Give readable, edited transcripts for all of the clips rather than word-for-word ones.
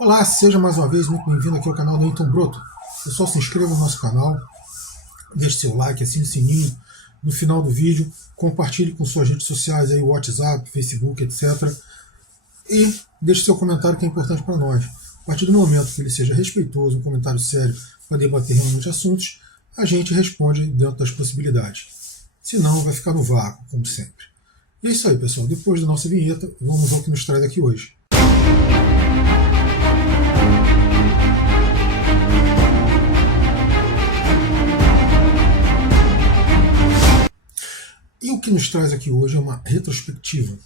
Olá, seja mais uma vez muito bem-vindo aqui ao canal do Newton Broto. Pessoal, se inscreva no nosso canal, deixe seu like, assine o sininho no final do vídeo, compartilhe com suas redes sociais, aí, WhatsApp, Facebook, etc. E deixe seu comentário que é importante para nós. A partir do momento que ele seja respeitoso, um comentário sério para debater realmente assuntos, a gente responde dentro das possibilidades. Senão vai ficar no vácuo, como sempre. E é isso aí, pessoal. Depois da nossa vinheta, vamos ao que nos traz aqui hoje. E o que nos traz aqui hoje é uma retrospectiva.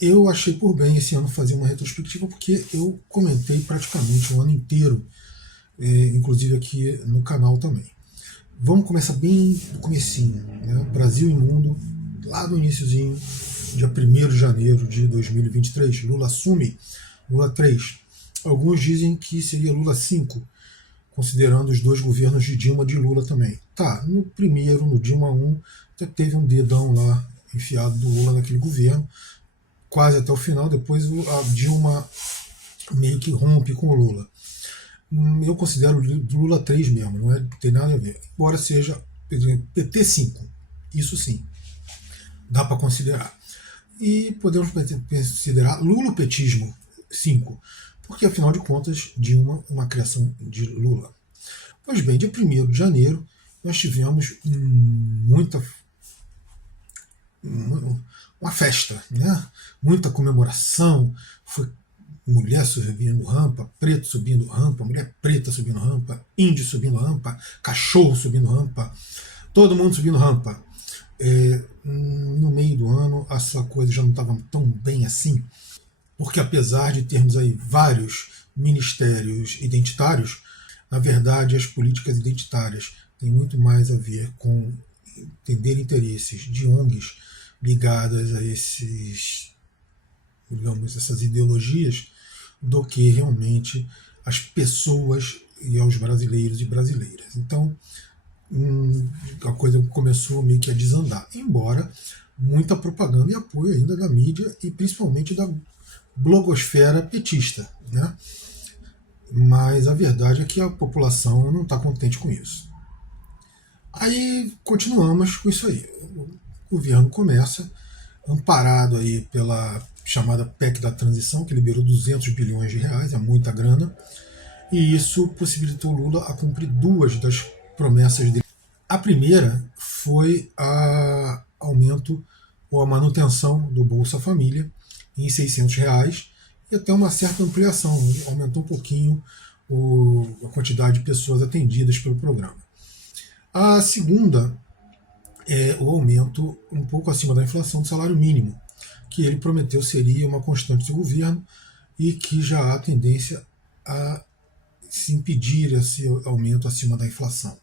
Eu achei por bem esse ano fazer uma retrospectiva porque eu comentei praticamente o ano inteiro, inclusive aqui no canal também. Vamos começar bem do comecinho, né? Brasil e Mundo, lá no iniciozinho, dia 1º de janeiro de 2023. Lula assume, Lula 3. Alguns dizem que seria Lula 5, considerando os dois governos de Dilma e de Lula também. Tá, no primeiro, no Dilma 1, até teve um dedão lá enfiado do Lula naquele governo, quase até o final. Depois a Dilma meio que rompe com o Lula. Eu considero o Lula 3 mesmo, não tem nada a ver. Embora seja PT 5, isso sim, dá para considerar. E podemos considerar lulopetismo 5, porque afinal de contas, Dilma é uma criação de Lula. Pois bem, dia 1º de janeiro, nós tivemos uma festa, né? Muita comemoração, foi mulher subindo rampa, preto subindo rampa, mulher preta subindo rampa, índio subindo rampa, cachorro subindo rampa, todo mundo subindo rampa. No meio do ano, essa coisa já não estava tão bem assim, porque apesar de termos aí vários ministérios identitários, na verdade as políticas identitárias têm muito mais a ver com entender interesses de ONGs ligadas a essas ideologias do que realmente as pessoas e aos brasileiros e brasileiras. Então, a coisa começou meio que a desandar, embora muita propaganda e apoio ainda da mídia e principalmente da blogosfera petista, né? Mas a verdade é que a população não está contente com isso. Aí continuamos com isso aí. O governo começa, amparado aí pela chamada PEC da transição, que liberou 200 bilhões de reais, é muita grana, e isso possibilitou Lula a cumprir duas das promessas dele. A primeira foi a aumento ou a manutenção do Bolsa Família em R$ 600 e até uma certa ampliação, aumentou um pouquinho a quantidade de pessoas atendidas pelo programa. A segunda é o aumento um pouco acima da inflação do salário mínimo, que ele prometeu seria uma constante do seu governo e que já há tendência a se impedir esse aumento acima da inflação.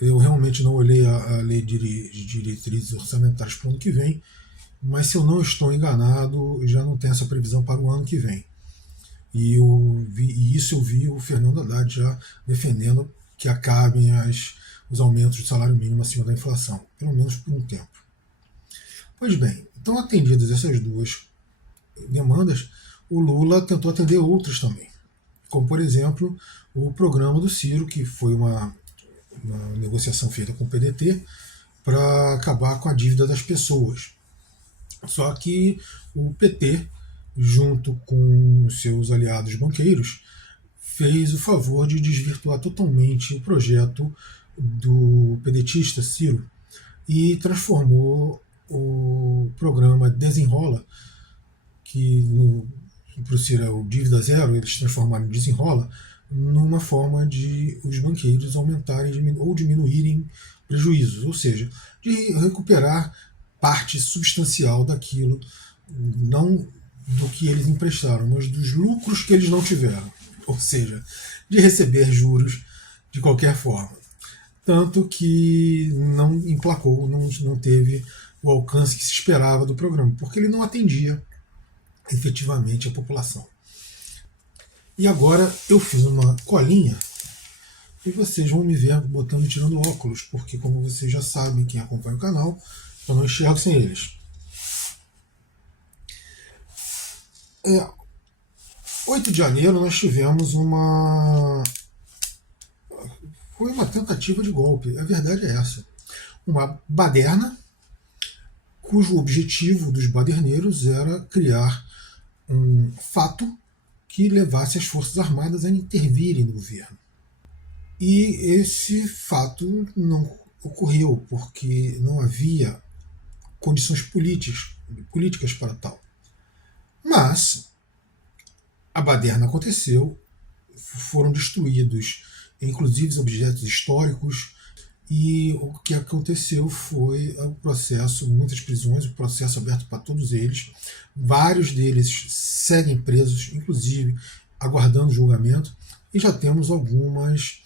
Eu realmente não olhei a lei de diretrizes orçamentárias para o ano que vem, mas se eu não estou enganado, já não tem essa previsão para o ano que vem. E isso eu vi o Fernando Haddad já defendendo que acabem os aumentos do salário mínimo acima da inflação, pelo menos por um tempo. Pois bem, então atendidas essas duas demandas, o Lula tentou atender outras também, como por exemplo o programa do Ciro, que foi uma negociação feita com o PDT para acabar com a dívida das pessoas. Só que o PT, junto com os seus aliados banqueiros, fez o favor de desvirtuar totalmente o projeto do pedetista Ciro e transformou o programa Desenrola, que para o Ciro é o Dívida Zero, eles transformaram em Desenrola, numa forma de os banqueiros aumentarem ou diminuírem prejuízos, ou seja, de recuperar parte substancial daquilo, não do que eles emprestaram, mas dos lucros que eles não tiveram, ou seja, de receber juros de qualquer forma. Tanto que não emplacou, não teve o alcance que se esperava do programa, porque ele não atendia efetivamente a população. E agora eu fiz uma colinha e vocês vão me ver botando e tirando óculos, porque como vocês já sabem, quem acompanha o canal, eu não enxergo sem eles. 8 de janeiro nós tivemos foi uma tentativa de golpe, a verdade é essa. Uma baderna cujo objetivo dos baderneiros era criar um fato que levasse as Forças Armadas a intervirem no governo. E esse fato não ocorreu porque não havia condições políticas para tal. Mas a baderna aconteceu, foram destruídos inclusive objetos históricos, e o que aconteceu foi o processo, muitas prisões, o processo aberto para todos eles. Vários deles seguem presos, inclusive aguardando julgamento, e já temos algumas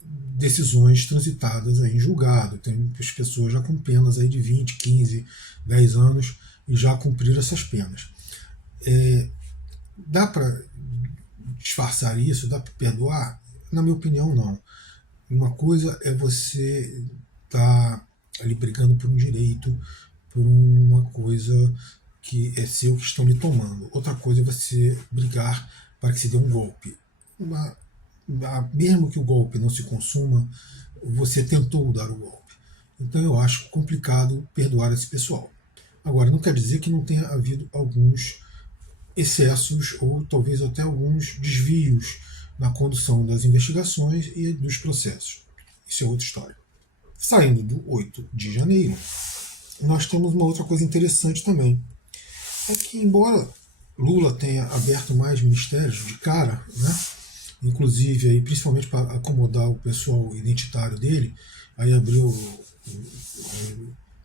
decisões transitadas aí em julgado. Tem as pessoas já com penas aí de 20, 15, 10 anos e já cumpriram essas penas. Dá para disfarçar isso? Dá para perdoar? Na minha opinião, não. Uma coisa é você estar ali brigando por um direito, por uma coisa que é seu, que estão lhe tomando. Outra coisa é você brigar para que se dê um golpe. Mesmo que o golpe não se consuma, você tentou dar o golpe. Então eu acho complicado perdoar esse pessoal. Agora, não quer dizer que não tenha havido alguns excessos ou talvez até alguns desvios na condução das investigações e dos processos. Isso é outra história. Saindo do 8 de janeiro, nós temos uma outra coisa interessante também. É que, embora Lula tenha aberto mais ministérios de cara, né, inclusive aí, principalmente para acomodar o pessoal identitário dele, aí abriu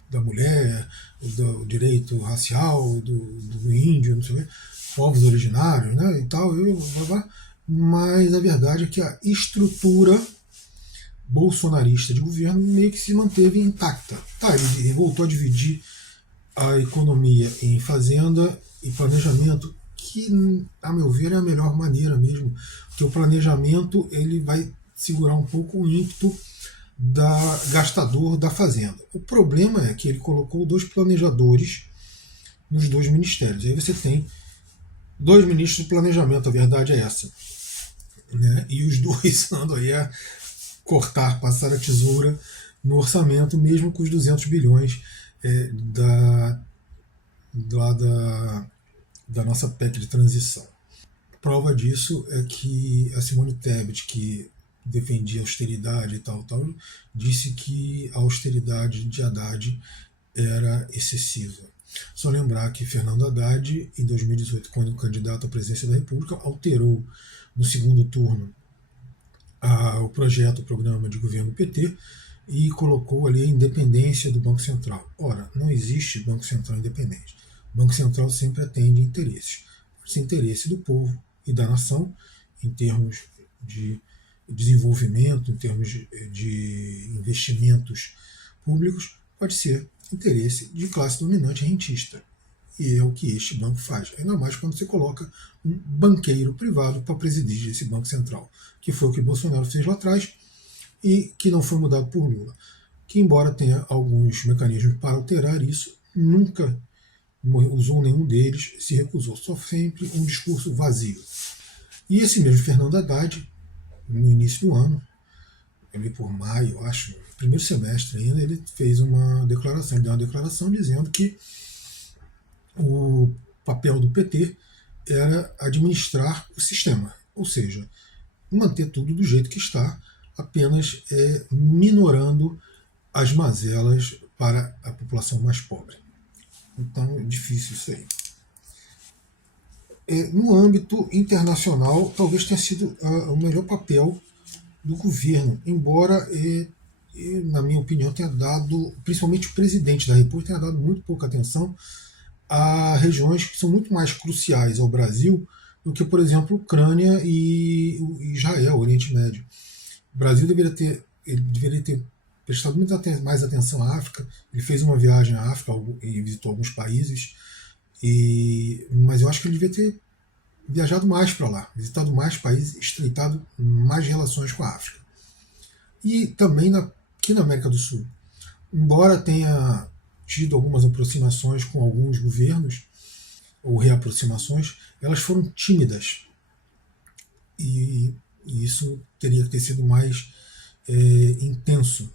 da mulher, do direito racial, do índio, não sei o quê, povos originários, né, e tal, mas a verdade é que a estrutura bolsonarista de governo meio que se manteve intacta. Tá, ele voltou a dividir a economia em fazenda e planejamento, que, a meu ver, é a melhor maneira mesmo, porque o planejamento ele vai segurar um pouco o ímpeto da gastador da fazenda. O problema é que ele colocou 2 planejadores nos 2 ministérios. Aí você tem 2 ministros de planejamento, a verdade é essa. Né? E os 2 andam aí a cortar, passar a tesoura no orçamento, mesmo com os 200 bilhões da nossa PEC de transição. Prova disso é que a Simone Tebet, que defendia austeridade e tal, disse que a austeridade de Haddad era excessiva. Só lembrar que Fernando Haddad, em 2018, quando candidato à presidência da República, alterou no segundo turno o programa de governo PT, e colocou ali a independência do Banco Central. Ora, não existe Banco Central independente. O Banco Central sempre atende interesses. Esse interesse do povo e da nação, em termos de desenvolvimento, em termos de investimentos públicos, pode ser interesse de classe dominante rentista. E é o que este banco faz. Ainda mais quando você coloca um banqueiro privado para presidir esse Banco Central, que foi o que Bolsonaro fez lá atrás e que não foi mudado por Lula, que, embora tenha alguns mecanismos para alterar isso, nunca usou nenhum deles, se recusou. Só sempre um discurso vazio. E esse mesmo Fernando Haddad, no início do ano, ali por maio, acho, no primeiro semestre ainda, ele fez uma declaração, ele deu uma declaração dizendo que o papel do PT era administrar o sistema, ou seja, manter tudo do jeito que está, apenas minorando as mazelas para a população mais pobre. Então é difícil isso aí. No âmbito internacional, talvez tenha sido o melhor papel do governo, embora, na minha opinião, tenha dado, principalmente o presidente da República, tenha dado muito pouca atenção a regiões que são muito mais cruciais ao Brasil do que, por exemplo, Ucrânia e Israel, o Oriente Médio. O Brasil deveria ter prestado muito mais atenção à África. Ele fez uma viagem à África e visitou alguns países, mas eu acho que ele devia ter viajado mais para lá, visitado mais países, estreitado mais relações com a África. E também aqui na América do Sul. Embora tenha tido algumas aproximações com alguns governos, ou reaproximações, elas foram tímidas. E isso teria que ter sido mais intenso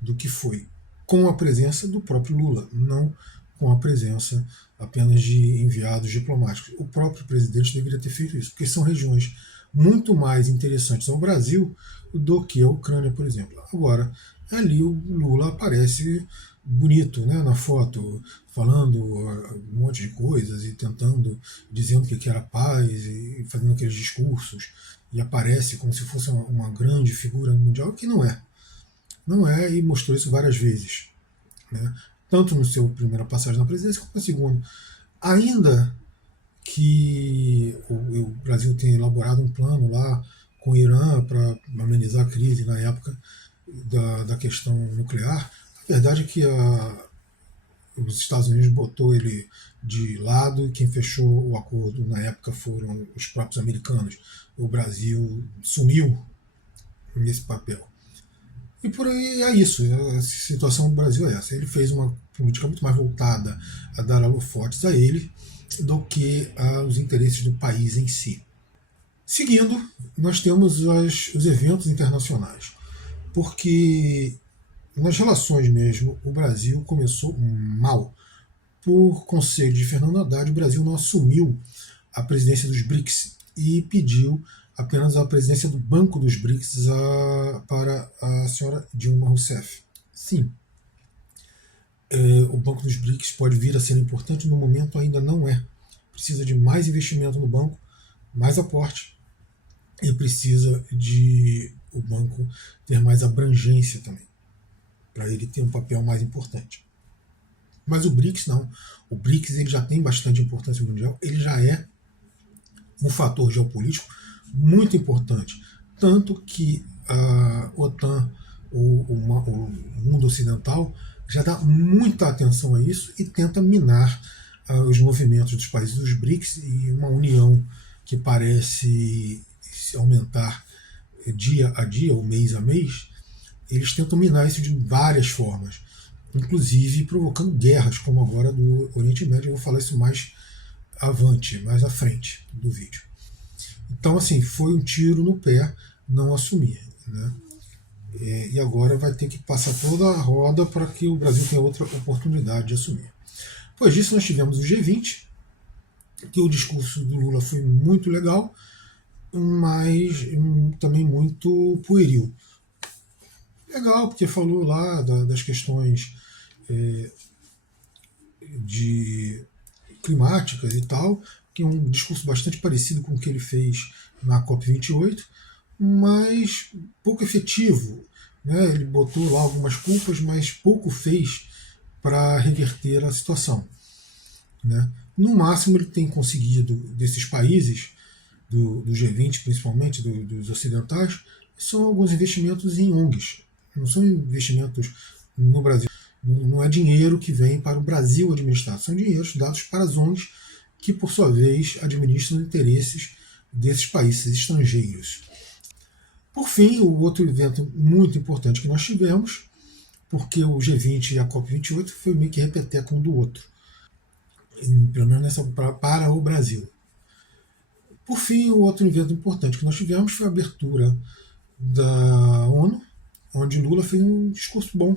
do que foi, com a presença do próprio Lula, não com a presença apenas de enviados diplomáticos. O próprio presidente deveria ter feito isso, porque são regiões muito mais interessantes ao Brasil do que a Ucrânia, por exemplo. Agora, ali o Lula aparece bonito, né, na foto, falando um monte de coisas e tentando, dizendo que era paz e fazendo aqueles discursos, e aparece como se fosse uma grande figura mundial, que não é. Não é, e mostrou isso várias vezes, né? Tanto no seu primeira passagem na presidência como na segunda. Ainda que o Brasil tenha elaborado um plano lá com o Irã para amenizar a crise na época da questão nuclear, a verdade é que os Estados Unidos botou ele de lado e quem fechou o acordo na época foram os próprios americanos. O Brasil sumiu nesse papel. E por aí é isso. A situação do Brasil é essa. Ele fez uma política muito mais voltada a dar holofotes a ele do que aos interesses do país em si. Seguindo, nós temos os eventos internacionais. Porque nas relações mesmo, o Brasil começou mal. Por conselho de Fernando Haddad, o Brasil não assumiu a presidência dos BRICS e pediu apenas a presidência do Banco dos BRICS para a senhora Dilma Rousseff. Sim, o Banco dos BRICS pode vir a ser importante, no momento ainda não é. Precisa de mais investimento no banco, mais aporte, e precisa de o banco ter mais abrangência também, para ele ter um papel mais importante. Mas o BRICS não. O BRICS ele já tem bastante importância mundial, ele já é um fator geopolítico muito importante. Tanto que a OTAN, o mundo ocidental, já dá muita atenção a isso e tenta minar os movimentos dos países dos BRICS, e uma união que parece se aumentar dia a dia, ou mês a mês, eles tentam minar isso de várias formas, inclusive provocando guerras, como agora do Oriente Médio. Eu vou falar isso mais avante, mais à frente do vídeo. Então, assim, foi um tiro no pé não assumir, né? E agora vai ter que passar toda a roda para que o Brasil tenha outra oportunidade de assumir. Depois disso, nós tivemos o G20, que o discurso do Lula foi muito legal, mas também muito pueril. Legal, porque falou lá das questões de climáticas e tal, que é um discurso bastante parecido com o que ele fez na COP28, mas pouco efetivo, né? Ele botou lá algumas culpas, mas pouco fez para reverter a situação, né? No máximo, ele tem conseguido, desses países, do G20 principalmente, dos ocidentais, são alguns investimentos em ONGs. Não são investimentos no Brasil. Não é dinheiro que vem para o Brasil administrar, são dinheiros dados para as ONGs, que por sua vez administram interesses desses países estrangeiros. Por fim, o outro evento muito importante que nós tivemos, porque o G20 e a COP28 foi meio que repeteco um do outro, pelo menos para o Brasil. Por fim, o outro evento importante que nós tivemos foi a abertura da ONU, onde Lula fez um discurso bom,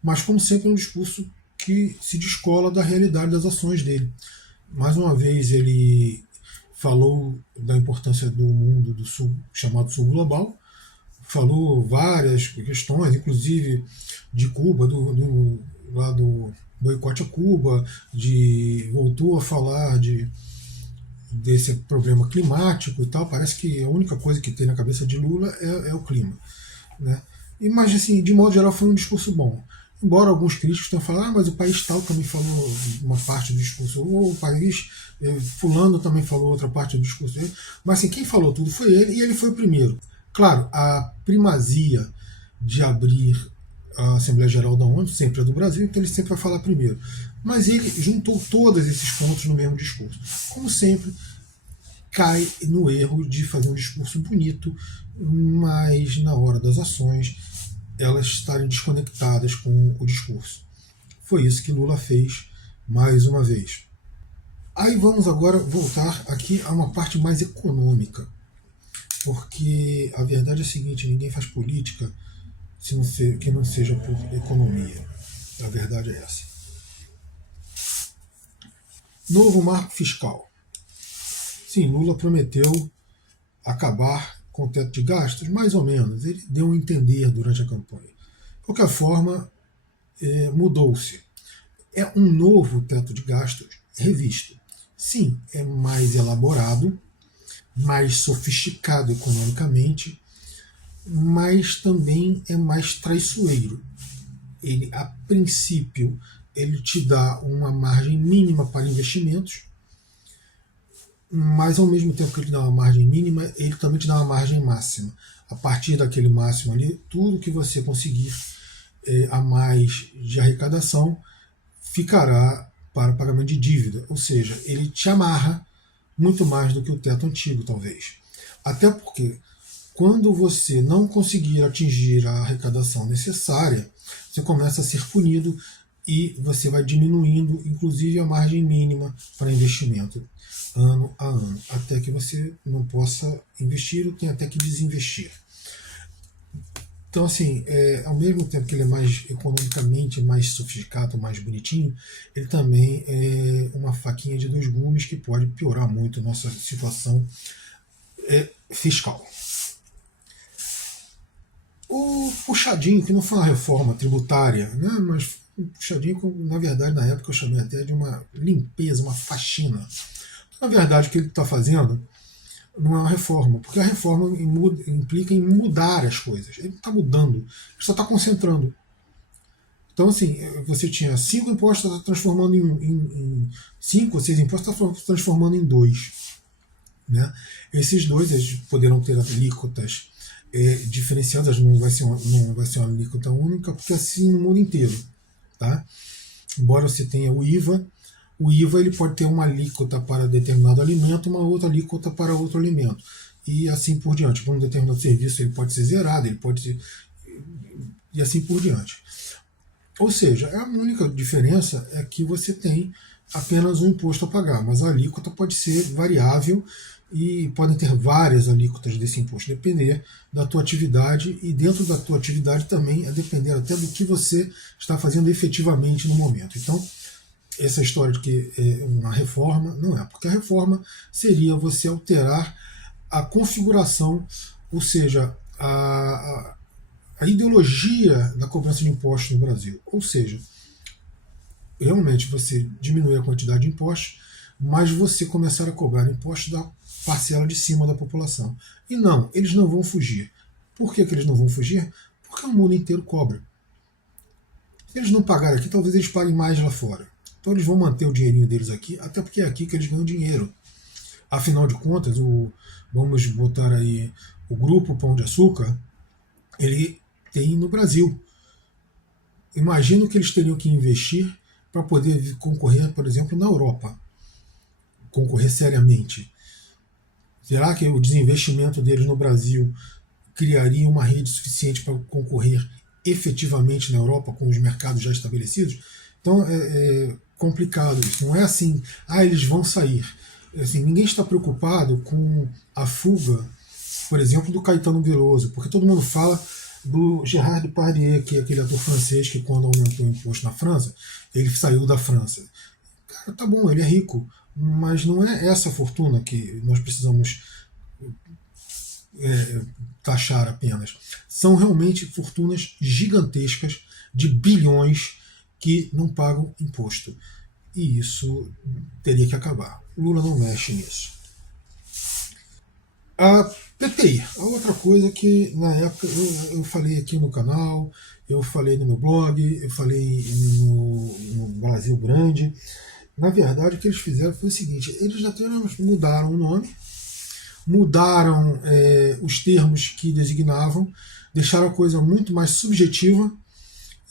mas como sempre é um discurso que se descola da realidade das ações dele. Mais uma vez ele falou da importância do mundo do sul, chamado Sul Global, falou várias questões, inclusive de Cuba, lá do boicote a Cuba, voltou a falar desse problema climático e tal. Parece que a única coisa que tem na cabeça de Lula é o clima, né? Mas, assim, de modo geral, foi um discurso bom. Embora alguns críticos tenham falado, mas o país tal também falou uma parte do discurso, ou o país fulano também falou outra parte do discurso dele. Mas, assim, quem falou tudo foi ele, e ele foi o primeiro. Claro, a primazia de abrir a Assembleia Geral da ONU sempre é do Brasil, então ele sempre vai falar primeiro. Mas ele juntou todos esses pontos no mesmo discurso. Como sempre, cai no erro de fazer um discurso bonito, mas na hora das ações elas estarem desconectadas com o discurso. Foi isso que Lula fez mais uma vez. Aí vamos agora voltar aqui a uma parte mais econômica, porque a verdade é a seguinte: ninguém faz política se não que não seja por economia. A verdade é essa. Novo marco fiscal. Sim, Lula prometeu acabar com o teto de gastos, mais ou menos. Ele deu a entender durante a campanha. De qualquer forma, mudou-se. É um novo teto de gastos revisto. Sim, é mais elaborado, mais sofisticado economicamente, mas também é mais traiçoeiro. Ele, a princípio, ele te dá uma margem mínima para investimentos, mas ao mesmo tempo que ele dá uma margem mínima, ele também te dá uma margem máxima. A partir daquele máximo ali, tudo que você conseguir a mais de arrecadação ficará para pagamento de dívida. Ou seja, ele te amarra muito mais do que o teto antigo, talvez. Até porque, quando você não conseguir atingir a arrecadação necessária, você começa a ser punido e você vai diminuindo, inclusive, a margem mínima para investimento, ano a ano, até que você não possa investir ou tenha até que desinvestir. Então, assim, ao mesmo tempo que ele é mais economicamente mais sofisticado, mais bonitinho, ele também é uma faquinha de dois gumes que pode piorar muito a nossa situação fiscal. O puxadinho, que não foi uma reforma tributária, né, mas um puxadinho, na verdade, na época eu chamei até de uma limpeza, uma faxina. Na verdade, o que ele está fazendo não é uma reforma, porque a reforma implica em mudar as coisas. Ele não está mudando, ele só está concentrando. Então, assim, você tinha 5 impostos, está transformando em 5 ou 6 impostos, está transformando em 2. Né? Esses dois eles poderão ter alíquotas diferenciadas, não vai ser uma alíquota única, porque assim no mundo inteiro. Tá? Embora você tenha o IVA ele pode ter uma alíquota para determinado alimento, uma outra alíquota para outro alimento. E assim por diante. Para um determinado serviço ele pode ser zerado, ele pode ser. E assim por diante. Ou seja, a única diferença é que você tem apenas um imposto a pagar, mas a alíquota pode ser variável e podem ter várias alíquotas desse imposto, depender da tua atividade e dentro da tua atividade também a depender até do que você está fazendo efetivamente no momento. Então, essa história de que é uma reforma, não é, porque a reforma seria você alterar a configuração, ou seja, a ideologia da cobrança de impostos no Brasil. Ou seja, realmente você diminuir a quantidade de impostos, mas você começar a cobrar impostos da parcela de cima da população. E não, eles não vão fugir. Por que eles não vão fugir? Porque o mundo inteiro cobra. Se eles não pagarem aqui, talvez eles paguem mais lá fora. Então eles vão manter o dinheirinho deles aqui, até porque é aqui que eles ganham dinheiro. Afinal de contas, vamos botar aí o grupo Pão de Açúcar, ele tem no Brasil. Imagino que eles teriam que investir para poder concorrer, por exemplo, na Europa. Concorrer seriamente. Será que o desinvestimento deles no Brasil criaria uma rede suficiente para concorrer efetivamente na Europa com os mercados já estabelecidos? Então é complicado isso. Não é assim, eles vão sair. Assim, ninguém está preocupado com a fuga, por exemplo, do Caetano Veloso, porque todo mundo fala do Gerard Depardieu, que é aquele ator francês que quando aumentou o imposto na França, ele saiu da França. Cara, tá bom, ele é rico, mas não é essa fortuna que nós precisamos taxar apenas. São realmente fortunas gigantescas de bilhões que não pagam imposto. E isso teria que acabar. Lula não mexe nisso. A PPI, a outra coisa que na época eu falei aqui no canal, eu falei no meu blog, eu falei no Brasil Grande. Na verdade, o que eles fizeram foi o seguinte: eles já mudaram o nome, mudaram os termos que designavam, deixaram a coisa muito mais subjetiva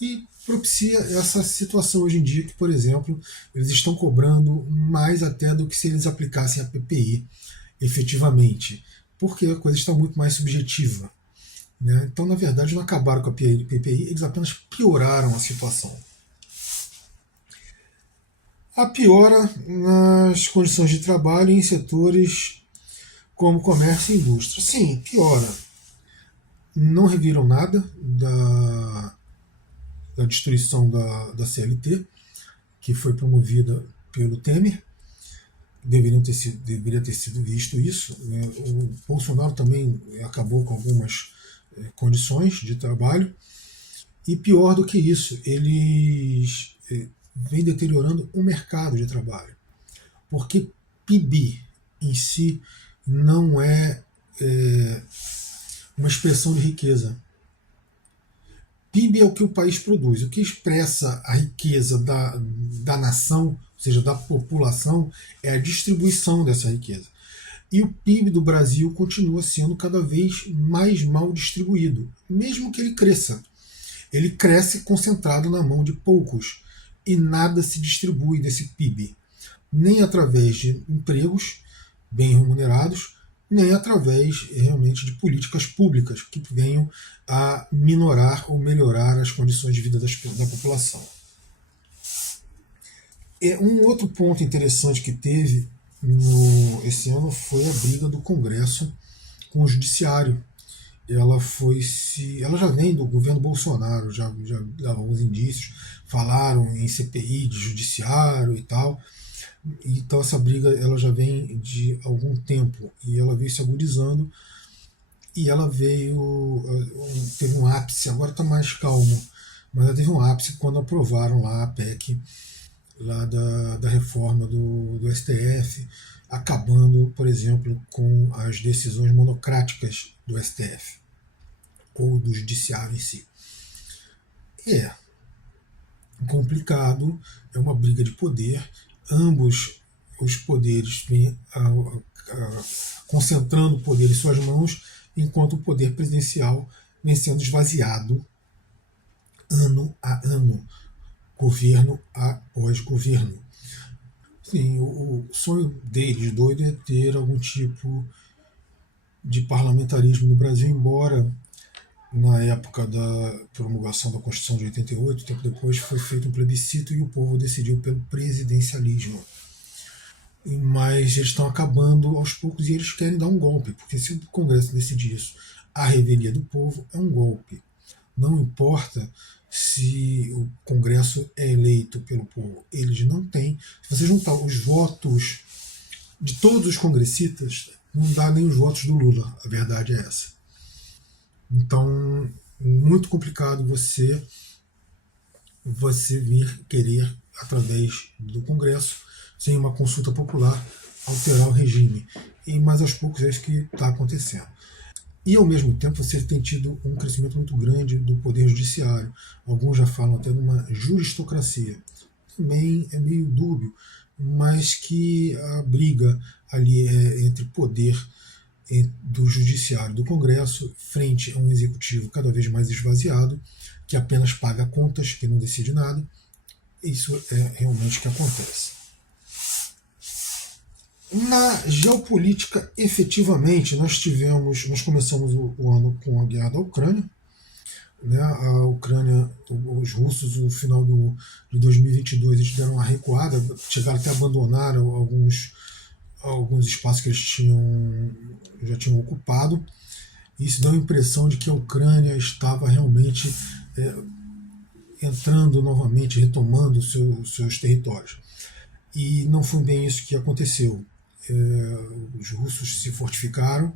e propicia essa situação hoje em dia que, por exemplo, eles estão cobrando mais até do que se eles aplicassem a PPI efetivamente, porque a coisa está muito mais subjetiva. Né? Então, na verdade, não acabaram com a PPI, eles apenas pioraram a situação. A piora nas condições de trabalho em setores como comércio e indústria. Sim, piora. Não reviram nada da destruição da CLT, que foi promovida pelo Temer. Deveria ter sido visto isso, né? O Bolsonaro também acabou com algumas condições de trabalho. E pior do que isso, eles vêm deteriorando o mercado de trabalho. Porque PIB em si não é uma expressão de riqueza. PIB é o que o país produz. O que expressa a riqueza da nação, ou seja, da população, é a distribuição dessa riqueza. E o PIB do Brasil continua sendo cada vez mais mal distribuído, mesmo que ele cresça. Ele cresce concentrado na mão de poucos e nada se distribui desse PIB, nem através de empregos bem remunerados, nem através realmente de políticas públicas que venham a minorar ou melhorar as condições de vida da população. Um outro ponto interessante que teve esse ano foi a briga do Congresso com o Judiciário. Ela já vem do governo Bolsonaro, já dava alguns indícios, falaram em CPI de judiciário e tal. Então essa briga ela já vem de algum tempo e ela veio se agudizando e ela teve um ápice, agora está mais calmo, mas ela teve um ápice quando aprovaram lá a PEC lá da reforma do STF, acabando, por exemplo, com as decisões monocráticas do STF ou do judiciário em si. É complicado, é uma briga de poder, ambos os poderes vêm concentrando o poder em suas mãos, enquanto o poder presidencial vem sendo esvaziado ano a ano, governo após governo. Sim, o sonho deles, doido, é ter algum tipo de parlamentarismo no Brasil, embora na época da promulgação da Constituição de 88, tempo depois, foi feito um plebiscito e o povo decidiu pelo presidencialismo. Mas eles estão acabando aos poucos e eles querem dar um golpe, porque se o Congresso decidir isso, a revelia do povo é um golpe. Não importa se o Congresso é eleito pelo povo, eles não têm. Se você juntar os votos de todos os congressistas, não dá nem os votos do Lula, a verdade é essa. Então, muito complicado você vir querer, através do Congresso, sem uma consulta popular, alterar o regime. Mas aos poucos é isso que está acontecendo. E ao mesmo tempo você tem tido um crescimento muito grande do poder judiciário. Alguns já falam até numa juristocracia. Também é meio dúbio, mas que a briga ali é entre poder do judiciário, do Congresso, frente a um executivo cada vez mais esvaziado, que apenas paga contas, que não decide nada. Isso é realmente o que acontece. Na geopolítica, efetivamente, nós começamos o ano com a guerra da Ucrânia. Né? A Ucrânia, os russos, no final de 2022, eles deram uma recuada, chegaram até a abandonar alguns espaços que eles já tinham ocupado. Isso dá a impressão de que a Ucrânia estava realmente entrando novamente, retomando seus territórios. E não foi bem isso que aconteceu. Os russos se fortificaram,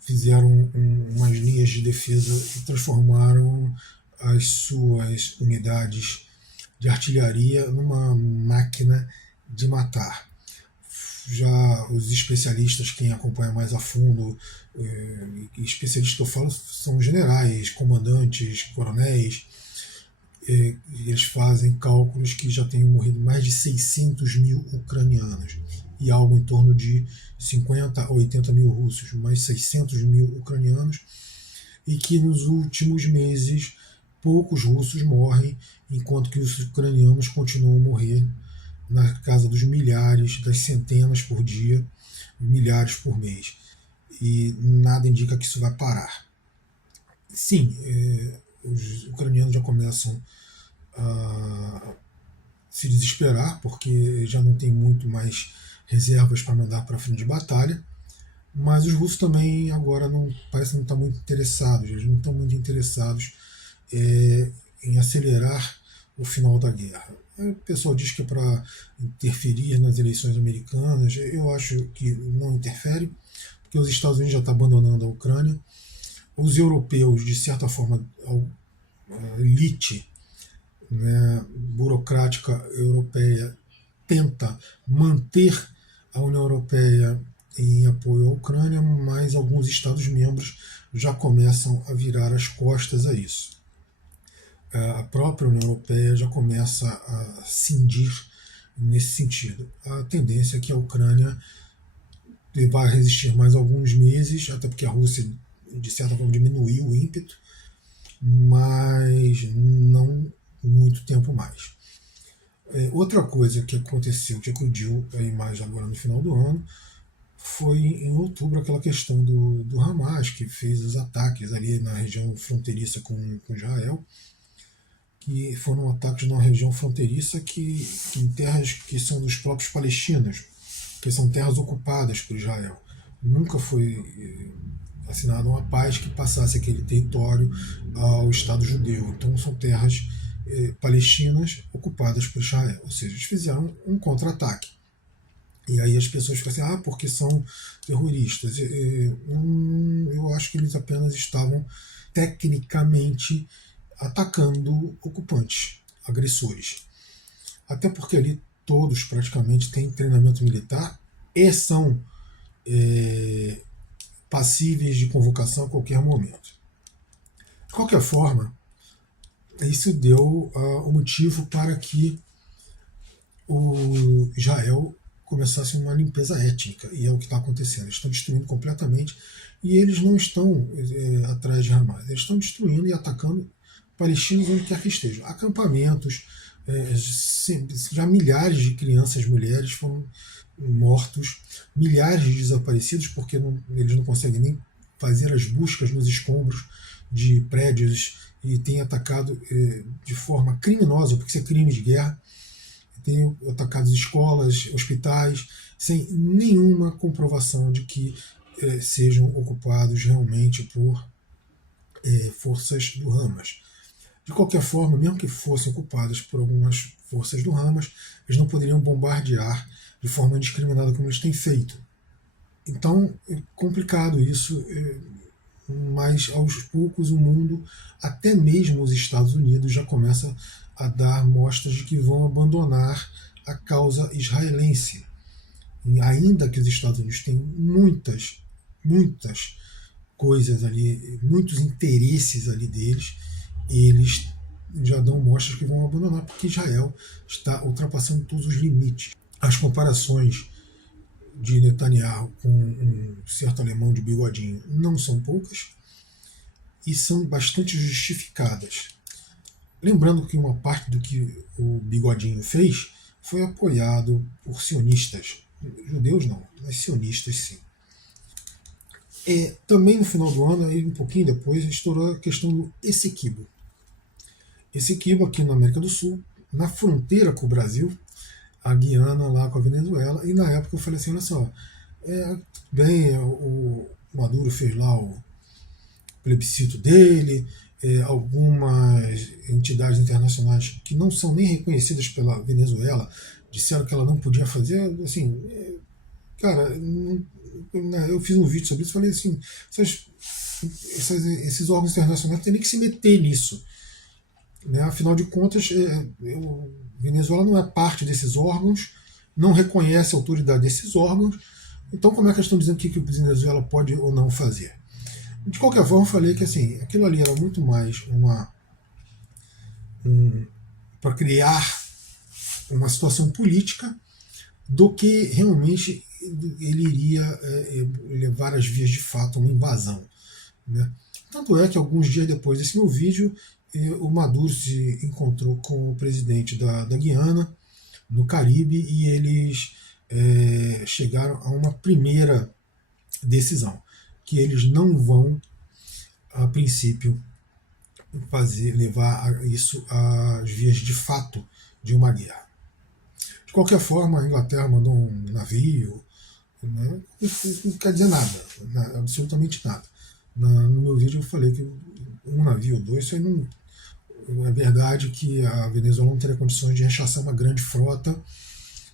fizeram umas linhas de defesa e transformaram as suas unidades de artilharia numa máquina de matar. Já os especialistas, quem acompanha mais a fundo, especialistas que eu falo são generais, comandantes, coronéis, eles fazem cálculos que já tenham morrido mais de 600 mil ucranianos e algo em torno de 50 a 80 mil russos, mais 600 mil ucranianos, e que nos últimos meses poucos russos morrem, enquanto que os ucranianos continuam a morrer na casa dos milhares, das centenas por dia, milhares por mês. E nada indica que isso vai parar. Sim, os ucranianos já começam a se desesperar, porque já não tem muito mais reservas para mandar para frente de batalha, mas os russos também agora não parecem não estar muito interessados, eles não estão muito interessados é, em acelerar o final da guerra. O pessoal diz que é para interferir nas eleições americanas, eu acho que não interfere, porque os Estados Unidos já estão abandonando a Ucrânia, os europeus, de certa forma, a elite, né, burocrática europeia tenta manter a União Europeia em apoio à Ucrânia, mas alguns Estados-membros já começam a virar as costas a isso. A própria União Europeia já começa a cindir nesse sentido. A tendência é que a Ucrânia vai resistir mais alguns meses, até porque a Rússia, de certa forma, diminuiu o ímpeto, mas não muito tempo mais. Outra coisa que aconteceu, que eclodiu aí mais agora no final do ano, foi em outubro aquela questão do Hamas, que fez os ataques ali na região fronteiriça com Israel, que foram ataques numa região fronteiriça que em terras que são dos próprios palestinos, que são terras ocupadas por Israel. Nunca foi assinada uma paz que passasse aquele território ao Estado judeu. Então são terras palestinas ocupadas por Israel. Ou seja, eles fizeram um contra-ataque. E aí as pessoas ficam assim, porque são terroristas. Eu acho que eles apenas estavam tecnicamente atacando ocupantes, agressores. Até porque ali todos praticamente têm treinamento militar e são passíveis de convocação a qualquer momento. De qualquer forma, isso deu o motivo para que o Israel começasse uma limpeza étnica, e é o que está acontecendo. Eles estão destruindo completamente, e eles não estão atrás de Hamas, eles estão destruindo e atacando palestinos onde quer que estejam. Acampamentos, já milhares de crianças e mulheres foram mortos, milhares de desaparecidos, porque eles não conseguem nem fazer as buscas nos escombros de prédios, e têm atacado de forma criminosa, porque isso é crime de guerra, têm atacado escolas, hospitais, sem nenhuma comprovação de que sejam ocupados realmente por forças do Hamas. De qualquer forma, mesmo que fossem ocupadas por algumas forças do Hamas, eles não poderiam bombardear de forma indiscriminada como eles têm feito. Então, é complicado isso, mas aos poucos o mundo, até mesmo os Estados Unidos, já começa a dar mostras de que vão abandonar a causa israelense. E ainda que os Estados Unidos têm muitas coisas ali, muitos interesses ali deles, eles já dão mostras que vão abandonar, porque Israel está ultrapassando todos os limites. As comparações de Netanyahu com um certo alemão de bigodinho não são poucas e são bastante justificadas. Lembrando que uma parte do que o bigodinho fez foi apoiado por sionistas. Judeus não, mas sionistas sim. Também no final do ano, aí um pouquinho depois, estourou a questão do Essequibo. Essequibo aqui na América do Sul, na fronteira com o Brasil, a Guiana lá com a Venezuela, e na época eu falei assim, olha só, o Maduro fez lá o plebiscito dele, algumas entidades internacionais que não são nem reconhecidas pela Venezuela disseram que ela não podia fazer, assim, cara, eu fiz um vídeo sobre isso, falei assim, esses órgãos internacionais têm nem que se meter nisso, né? Afinal de contas, Venezuela não é parte desses órgãos, não reconhece a autoridade desses órgãos, então como é que eles estão dizendo o que o Venezuela pode ou não fazer? De qualquer forma, eu falei que assim, aquilo ali era muito mais para criar uma situação política do que realmente ele iria levar às vias de fato a uma invasão, né? Tanto é que alguns dias depois desse meu vídeo, o Maduro se encontrou com o presidente da Guiana, no Caribe, e eles chegaram a uma primeira decisão, que eles não vão, a princípio, levar isso às vias de fato de uma guerra. qualquer forma, a Inglaterra mandou um navio, né? Isso não quer dizer nada, absolutamente nada. No meu vídeo eu falei que um navio ou dois, isso aí não. É verdade que a Venezuela não teria condições de rechaçar uma grande frota,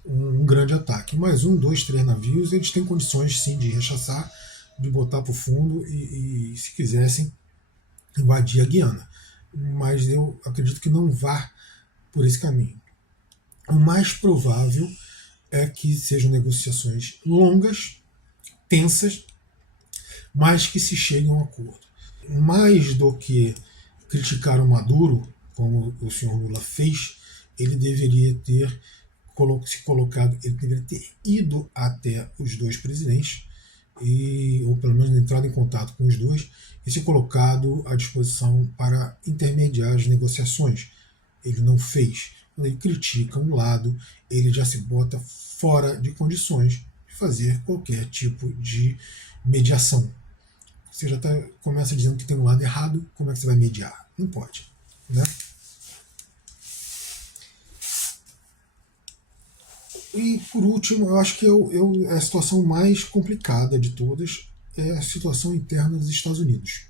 um grande ataque. Mas um, dois, três navios, eles têm condições sim de rechaçar, de botar para o fundo e, se quisessem, invadir a Guiana. Mas eu acredito que não vá por esse caminho. O mais provável é que sejam negociações longas, tensas, mas que se chegue a um acordo. Mais do que criticar o Maduro, como o senhor Lula fez, ele deveria ter se colocado, ele deveria ter ido até os dois presidentes, ou pelo menos entrado em contato com os dois, e se colocado à disposição para intermediar as negociações. Ele não fez. Quando ele critica um lado, ele já se bota fora de condições de fazer qualquer tipo de mediação. Você já começa dizendo que tem um lado errado, como é que você vai mediar? Não pode, né? E por último, eu acho que a situação mais complicada de todas é a situação interna dos Estados Unidos.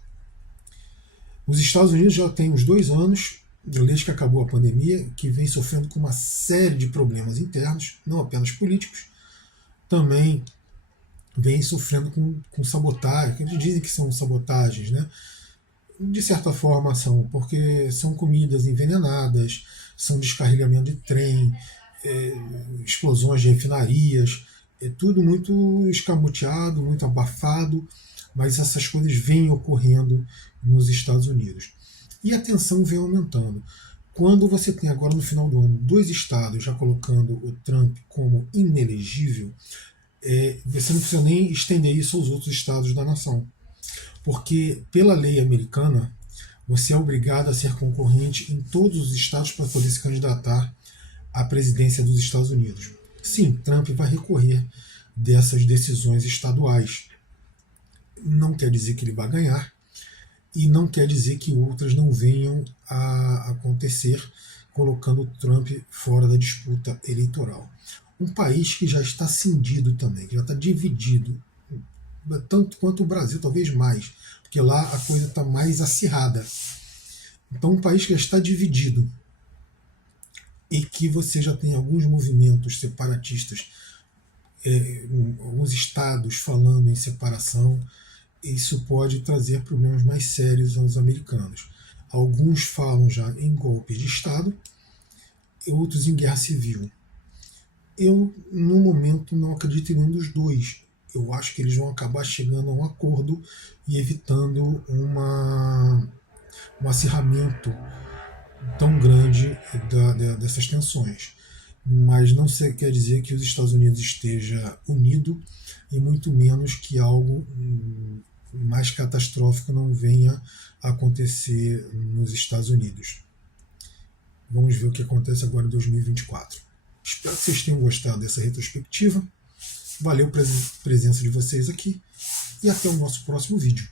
Os Estados Unidos já tem uns 2 anos, desde que acabou a pandemia, que vem sofrendo com uma série de problemas internos, não apenas políticos, também vem sofrendo com sabotagem, que eles dizem que são sabotagens, né? De certa forma são, porque são comidas envenenadas, são descarregamento de trem, explosões de refinarias, é tudo muito escamoteado, muito abafado, mas essas coisas vêm ocorrendo nos Estados Unidos. E a tensão vem aumentando. Quando você tem agora no final do ano 2 estados já colocando o Trump como inelegível, você não precisa nem estender isso aos outros estados da nação. Porque pela lei americana, você é obrigado a ser concorrente em todos os estados para poder se candidatar à presidência dos Estados Unidos. Sim, Trump vai recorrer dessas decisões estaduais. Não quer dizer que ele vai ganhar e não quer dizer que outras não venham a acontecer, colocando Trump fora da disputa eleitoral. Um país que já está cindido também, que já está dividido, tanto quanto o Brasil, talvez mais, porque lá a coisa está mais acirrada. Então, um país que já está dividido e que você já tem alguns movimentos separatistas, alguns estados falando em separação, isso pode trazer problemas mais sérios aos americanos. Alguns falam já em golpe de Estado, outros em guerra civil. Eu, no momento, não acredito em nenhum dos dois. Eu acho que eles vão acabar chegando a um acordo e evitando um acirramento tão grande dessas tensões. Mas não quer dizer que os Estados Unidos esteja unido e muito menos que algo mais catastrófico não venha a acontecer nos Estados Unidos. Vamos ver o que acontece agora em 2024. Espero que vocês tenham gostado dessa retrospectiva. Valeu a presença de vocês aqui e até o nosso próximo vídeo.